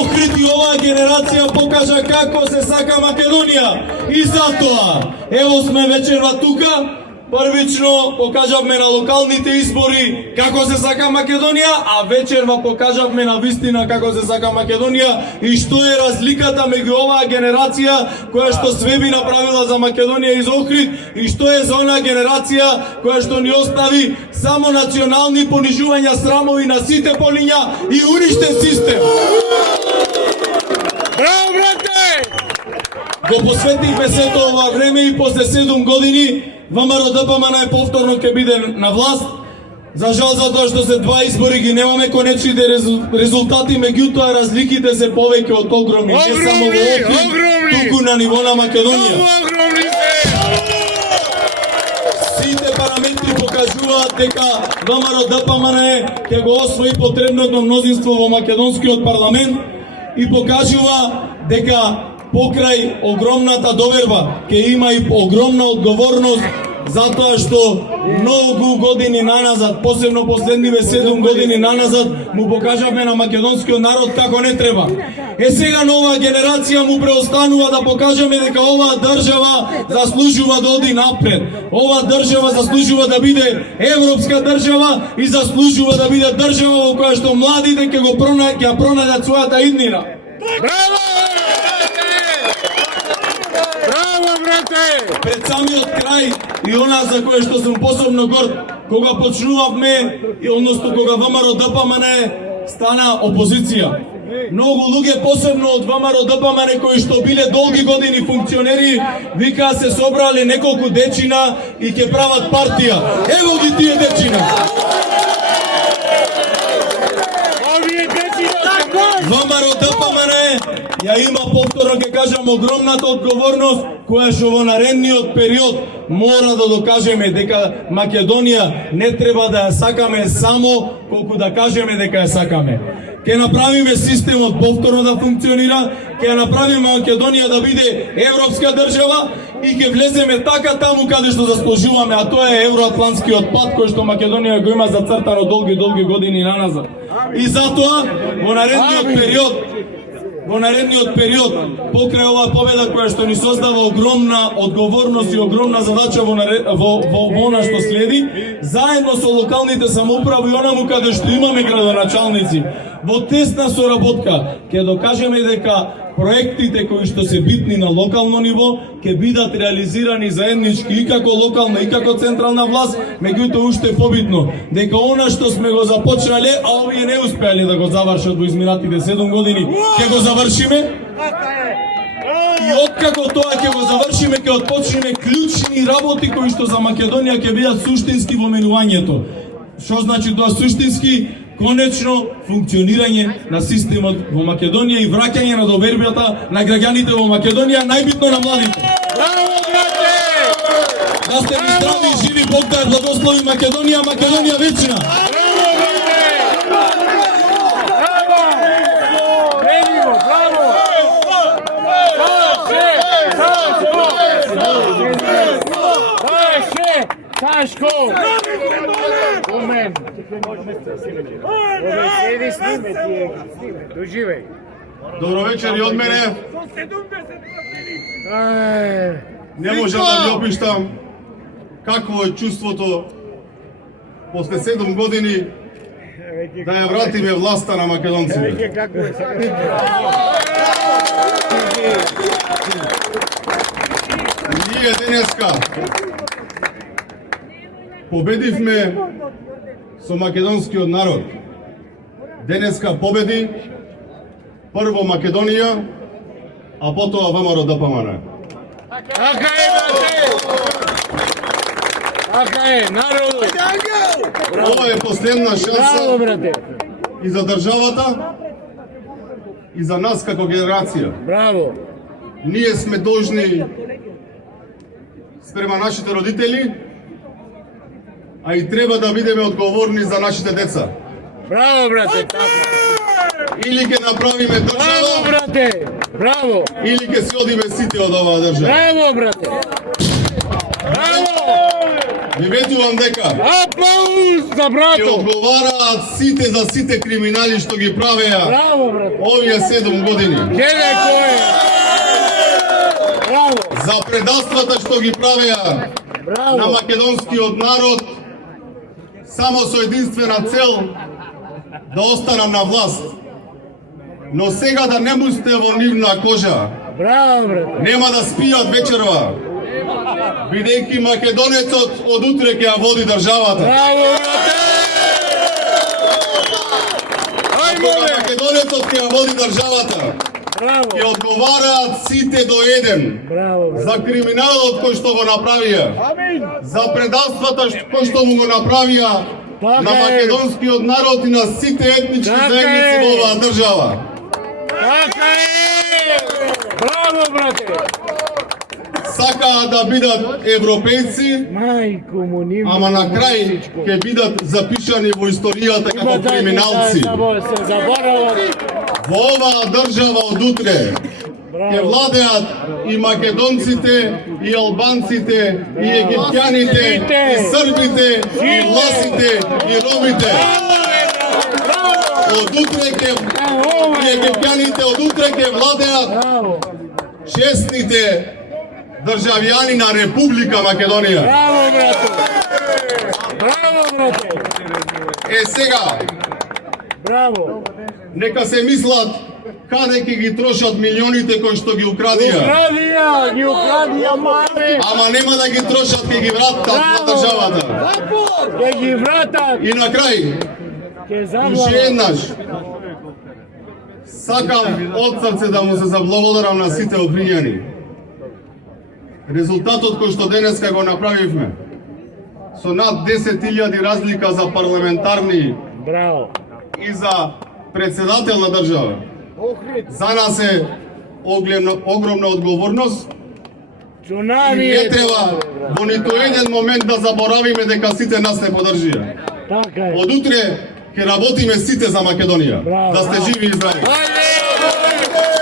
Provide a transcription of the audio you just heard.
Охрид и оваа генерација покажа како се сака Македонија. И затоа, ево сме вечерва тука, првично покажавме на локалните избори како се сака Македонија, а вечерва покажавме на вистина како се сака Македонија и што е разликата меѓу оваа генерација која што све би направила за Македонија из Охрид и што е за онаа генерација која што ни остави само национални понижувања, срамови на сите полиња и уништен систем. Браво, брате! Го посветивме сето ова време и после 7 години ВМРО ДПМН е повторно ќе биде на власт. За жал затоа што се два избори ги немаме конечните резултати, меѓутоа разликите се повеќе од огромни, не само во Охрид, туку на ниво на Македонија. Сите параметри покажуваат дека ВМРО ДПМН ќе го освои потребното мнозинство во македонскиот парламент и покажува дека покрај огромната доверба ќе има и огромна одговорност затоа што многу години наназад, посебно последниве 7 години наназад, му покажавме на македонскиот народ како не треба. Сега нова генерација му преостанува да покажеме дека оваа држава заслужува да оди напред. Оваа држава заслужува да биде европска држава и заслужува да биде држава во која што младите ќе пронајдат својата иднина. Браво! Браво, брате! Пред самиот крај и она за кое што сум посебно горд, кога почнувавме, односно кога ВМРО ДПМН стана опозиција. Многу луѓе, посебно од ВМРО ДПМН кои што биле долги години функционери, викаа се собрали неколку дечина и ќе прават партија. Ево ги тие дечина. ВМРО ДПМН ја има, повторно ќе кажам, огромната одговорност која што во наредниот период мора да докажеме дека Македонија не треба да ја сакаме само колку да кажеме дека ја сакаме. Ќе направиме системот повторно да функционира, ќе направиме Македонија да биде европска држава и ќе влеземе така таму каде што заслужуваме, а тоа е евроатлантскиот пат кој што Македонија го има зацртано долги години наназад. И затоа во наредниот период, покрај оваа победа која што ни создава огромна одговорност и огромна задача во она што следи, заедно со локалните самоуправи и онаму каде што имаме градоначалници, во тесна соработка ќе докажеме дека проектите кои што се битни на локално ниво ќе бидат реализирани заеднички и како локална и како централна власт, меѓутоа уште побитно дека она што сме го започнале, а овие не успеале да го завршат во изминатите 7 години, ќе го завршиме. И откако тоа ќе го завршиме, ќе отпочнеме клучни работи кои што за Македонија ќе бидат суштински во менувањето. Што значи тоа суштински? Конечно функционирање на системот во Македонија и враќање на довербата на граѓаните во Македонија, најбитно на младите. Браво, брате! Да сте ни здрави и живи, Бог да ја благослови Македонија, Македонија вечна! Браво, брате! Браво! Предиво, браво! Сашко! Умен! Седи сниме тие, доживеј. Добро вечер и од мене. Не можам да ви опиштам какво е чувството после 7 години да ја вратиме власта на македонците. Ние денеска победивме со македонскиот народ. Денеска победи прво Македонија, а потоа ВМРО ДПМН. Така е, брате! Така е, народот! Ова е последна Браво, шанса брате! и за државата, и за нас како генерација. Браво! Ние сме должни спрема нашите родители, а и треба да бидеме одговорни за нашите деца. Браво, брате! Или ќе направиме Браво, држава, брате! Браво! или ќе се одиме сите од оваа држава. Браво, брате! Браво! Ви ветувам дека Аплауз за ќе брато! одговараат сите за сите криминали што ги правеа Браво, брате! овие 7 години. Гледай кој е! Браво! За предавствата што ги правеа на Браво! македонскиот народ само со единствена цел да останам на власт. Но сега да не му сте во нивна кожа, Браво, брате! нема да спијат вечерва, бидејќи македонецот од утре ќе ја води државата. Браво, брате! Ај, Кога моле! македонецот ќе ја води државата, Браво! ќе одговараат сите до еден Браво, брате! за криминалот кој што го направија, Амин! за предавствата кој што му го направија Така на е. македонскиот народ и на сите етнички Така заедници е. во оваа држава. Така е! Браво, брате! Сакаат да бидат европејци, Мајко му нивно. ама на крај ќе бидат запишани во историјата како криминалци. Се заборават. Во оваа држава од утре ќе владеат и македонците, и албанците, и египтјаните, и србите, и власите, и ромите. Од утре ќе и египтјаните од утре ќе владеат Браво! честните државјани на Република Македонија. Браво, брате! Браво, брате! Е сега, Браво! нека се мислат каде ќе ги трошат милионите кои што ги украдија. Ги украдија, маме! Ама нема да ги трошат, ќе ги вратат на државата. Ке ги вратат! И на крај, Ке уште заблават! еднаш, сакам од срце да му се заблагодарам на сите опринјани. Резултатот кој што денеска го направивме, со над 10.000 разлика за парламентарни Браво! и за председател на држава, за нас е огромна одговорност и Чунари не е! треба во ниту еден момент да заборавиме дека сите нас не подржија. Така е! Од утре ќе работиме сите за Македонија. Браво. Да сте живи и здрави. Ајде!